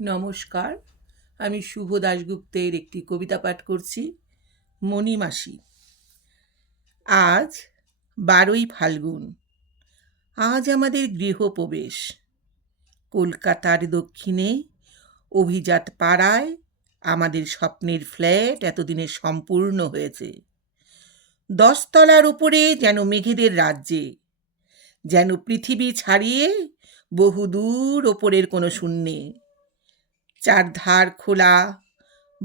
নমস্কার, আমি শুভ দাশগুপ্তের একটি কবিতা পাঠ করছি, মণিমাসি। আজ বারোই ফাল্গুন, আজ আমাদের গৃহপ্রবেশ কলকাতার দক্ষিণে অভিজাত পাড়ায় আমাদের স্বপ্নের ফ্ল্যাট এতদিনে সম্পূর্ণ হয়েছে। দশতলার উপরে যেন মেঘেদের রাজ্যে, যেন পৃথিবী ছাড়িয়ে বহুদূর ওপরের কোনো শূন্যে। চারধার খোলা,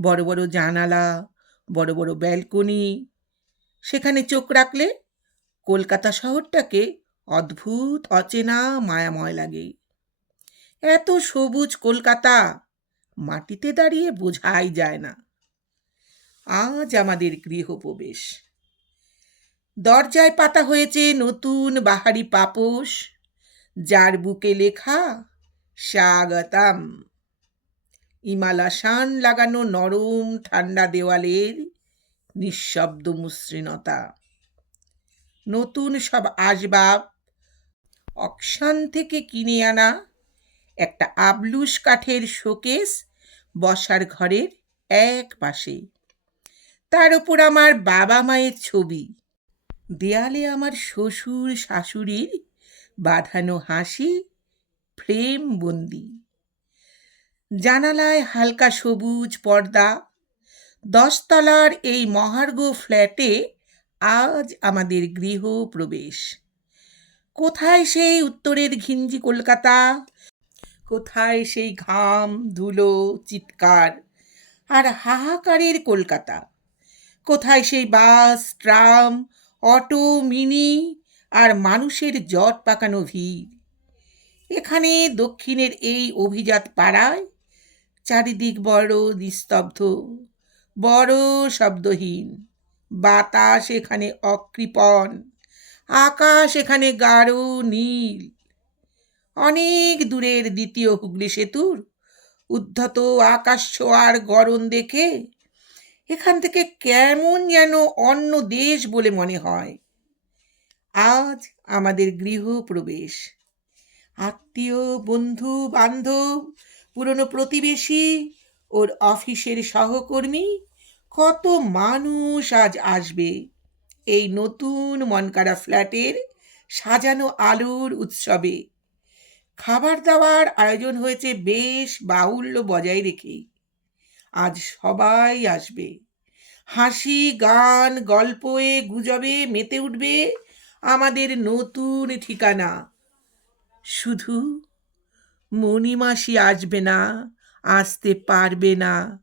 বড় বড় জানালা, বড় বড় ব্যালকনি। সেখানে চোখ রাখলে কলকাতা শহরটাকে অদ্ভুত, অচেনা, মায়াময় লাগে। এত সবুজ কলকাতা মাটিতে দাঁড়িয়ে বোঝাই যায় না। আজ আমাদের গৃহপ্রবেশ। দরজায় পাতা হয়েছে নতুন বাহারি পাপোশ, যার বুকে লেখা স্বাগতম। ইমালাসান লাগানো নরম ঠান্ডা দেওয়ালের নিঃশব্দ মসৃণতা। নতুন সব আসবাব অকশান থেকে কিনে আনা একটা আবলুস কাঠের শোকেস বসার ঘরের এক পাশে। তার উপর আমার বাবা মায়ের ছবি। দেয়ালে আমার শ্বশুর শাশুড়ির বাঁধানো হাসি ফ্রেম বন্দি। জানালায় হালকা সবুজ পর্দা। দশতলার এই মহার্ঘ ফ্ল্যাটে আজ আমাদের গৃহ প্রবেশ। কোথায় সেই উত্তরের ঘিঞ্জি কলকাতা? কোথায় সেই ঘাম, ধুলো, চিৎকার? আর হাহাকারের কলকাতা? কোথায় সেই বাস, ট্রাম, অটো, মিনি আর মানুষের জট পাকানো ভিড়? এখানে দক্ষিণের এই অভিজাত পাড়ায় চারিদিক বড় নিস্তব্ধ, বড় শব্দহীন। বাতাস এখানে অকৃপণ, আকাশ এখানে গাঢ় নীল। অনেক দূরের দ্বিতীয় হুগলি সেতুর উদ্ধত আকাশ ছোঁয়ার গরম দেখে এখান থেকে কেমন যেন অন্য দেশ বলে মনে হয়। আজ আমাদের গৃহ প্রবেশ আত্মীয়, বন্ধু, বান্ধব পুরনো প্রতিবেশী ওর অফিসের সহকর্মী? কত মানুষ আজ আসবে? এই নতুন মনকারা ফ্ল্যাটের সাজানো আলোর উৎসবে। খাবার দাবার আয়োজন হয়েছে বেশ বাহুল্য বজায় রেখে। আজ সবাই আসবে। হাসি, গান, গল্পে গুজবে, মেতে উঠবে আমাদের নতুন ঠিকানা। শুধু মণিমাসি আসবে না, আসতে পারবে না।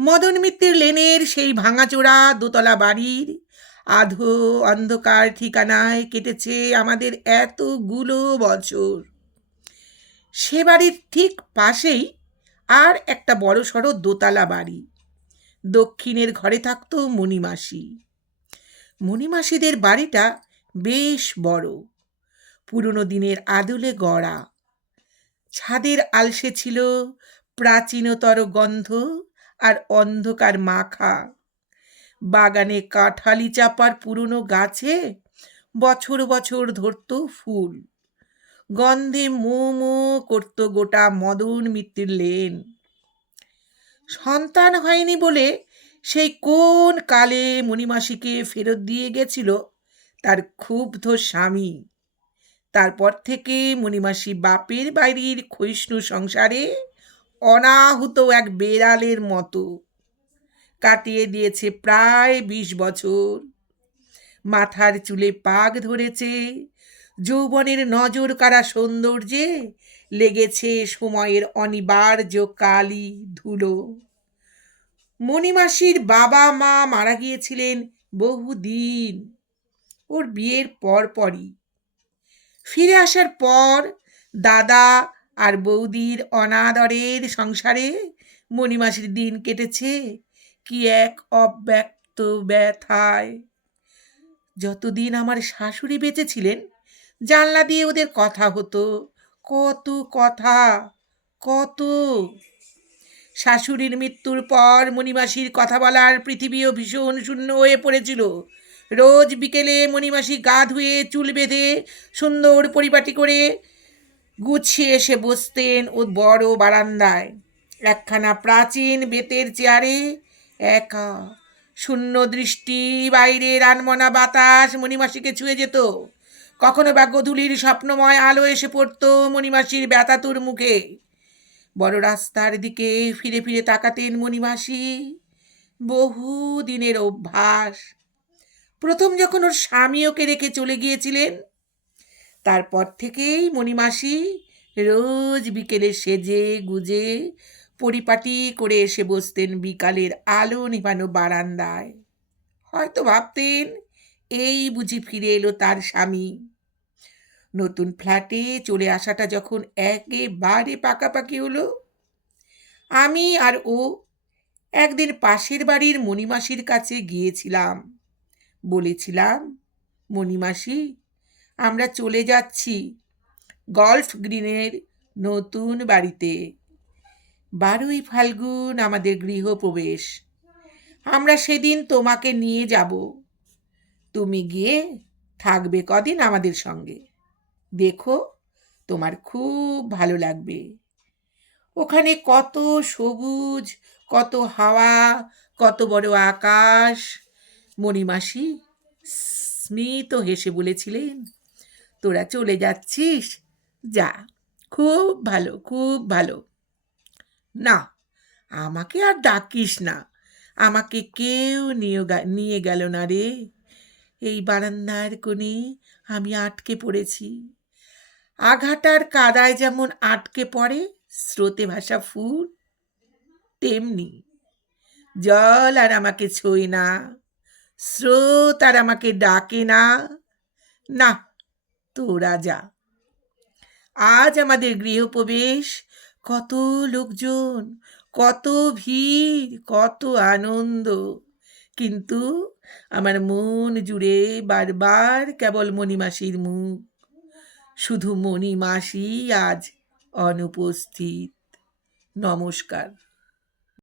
মদন মিত্রের লেনের সেই ভাঙাচোরা দোতলা বাড়ির আধো অন্ধকার ঠিকানায় কেটেছে আমাদের এতগুলো বছর। সে বাড়ির ঠিক পাশেই আর একটা বড় সড়ো দোতলা বাড়ি। দক্ষিণের ঘরে থাকত মণিমাসি। মণিমাসিদের বাড়িটা বেশ বড়। পুরনো দিনের আদলে গড়া। ছাদের আলসে ছিল প্রাচীনতর গন্ধ আর অন্ধকার মাখা। বাগানে কাঁঠালি চাপার পুরনো গাছে বছর বছর ধরত ফুল। গন্ধে মো মো করত গোটা মদন মিত্তির লেন। সন্তান হয়নি বলে সেই কোন কালে মণিমাসিকে ফেরত দিয়ে গেছিল তার ক্ষুব্ধ স্বামী। তারপর থেকে মণিমাসি বাপের বাড়ির ক্ষয়িষ্ণু সংসারে অনাহুত এক বেড়ালের মতো কাটিয়ে দিয়েছে প্রায় বিশ বছর। মাথার চুলে পাক ধরেছে, যৌবনের নজর কারা সৌন্দর্যে লেগেছে সময়ের অনিবার্য কালি ধুলো। মণিমাসির বাবা মা মারা গিয়েছিলেন বহুদিন। ওর বিয়ের পরপরই ফিরে আসার পর দাদা আর বৌদির অনাদরের সংসারে মণিমাসির দিন কেটেছে। কি এক অব্যক্ত ব্যথায়। যতদিন আমার শাশুড়ি বেঁচে ছিলেন জানলা দিয়ে ওদের কথা হতো। কত কথা, কত। শাশুড়ির মৃত্যুর পর মণিমাসির কথা বলার পৃথিবীও ভীষণ শূন্য হয়ে পড়েছিল। রোজ বিকেলে মণিমাসি গা ধুয়ে চুল বেঁধে সুন্দর পরিপাটি করে গুছিয়ে এসে বসতেন ও বড় বারান্দায়। একখানা প্রাচীন বেতের চেয়ারে একা শূন্য দৃষ্টি বাইরে রানমনা বাতাস মণিমাসিকে ছুঁয়ে যেত। কখনো বা গধূলির স্বপ্নময় আলো এসে পড়তো মণিমাসির ব্যথাতুর মুখে। বড় রাস্তার দিকে ফিরে ফিরে তাকাতেন মণিমাসি। বহু দিনের অভ্যাস প্রথম যখন ওর স্বামী ওকে রেখে চলে গিয়েছিলেন, তারপর থেকেই মণিমাসি রোজ বিকেলে সেজে গুজে পরিপাটি করে এসে বসতেন বিকালের আলো নিভানো বারান্দায়। হয়তো ভাবতেন, এই বুঝি ফিরে এলো তার স্বামী। নতুন ফ্ল্যাটে চলে আসাটা যখন একেবারে পাকাপাকি হলো, আমি আর ও একদিন পাশের বাড়ির মণিমাসির কাছে গিয়েছিলাম। বলেছিলাম, মণিমাসি, আমরা চলে যাচ্ছি গল্ফ গ্রিনের নতুন বাড়িতে। বারোই ফাল্গুন আমাদের গৃহপ্রবেশ। আমরা সেদিন তোমাকে নিয়ে যাব। তুমি গিয়ে থাকবে কদিন আমাদের সঙ্গে। দেখো, তোমার খুব ভালো লাগবে। ওখানে কত সবুজ, কত হাওয়া, কত বড় আকাশ। মণিমাসি, স্মিত হেসে বলেছিলেন, তোরা চলে যাচ্ছিস? যা, খুব ভালো খুব ভালো। না, আমাকে আর ডাকিস না। আমাকে কেউ নিয়ে নিয়ে গেল না রে। এই বারান্দার কোণে আমি আটকে পড়েছি। আঘাটার কাদায় যেমন আটকে পড়ে, স্রোতে ভাসা ফুল, তেমনি জল আর আমাকে ছোঁয় না। স্রোত আর আমাকে ডাকে না। না, তোরা যা। আজ আমাদের গৃহপ্রবেশ। কত লোকজন, কত ভিড়, কত আনন্দ। কিন্তু আমার মন জুড়ে বারবার কেবল মণিমাসির মুখ। শুধু মণিমাসি আজ অনুপস্থিত। নমস্কার।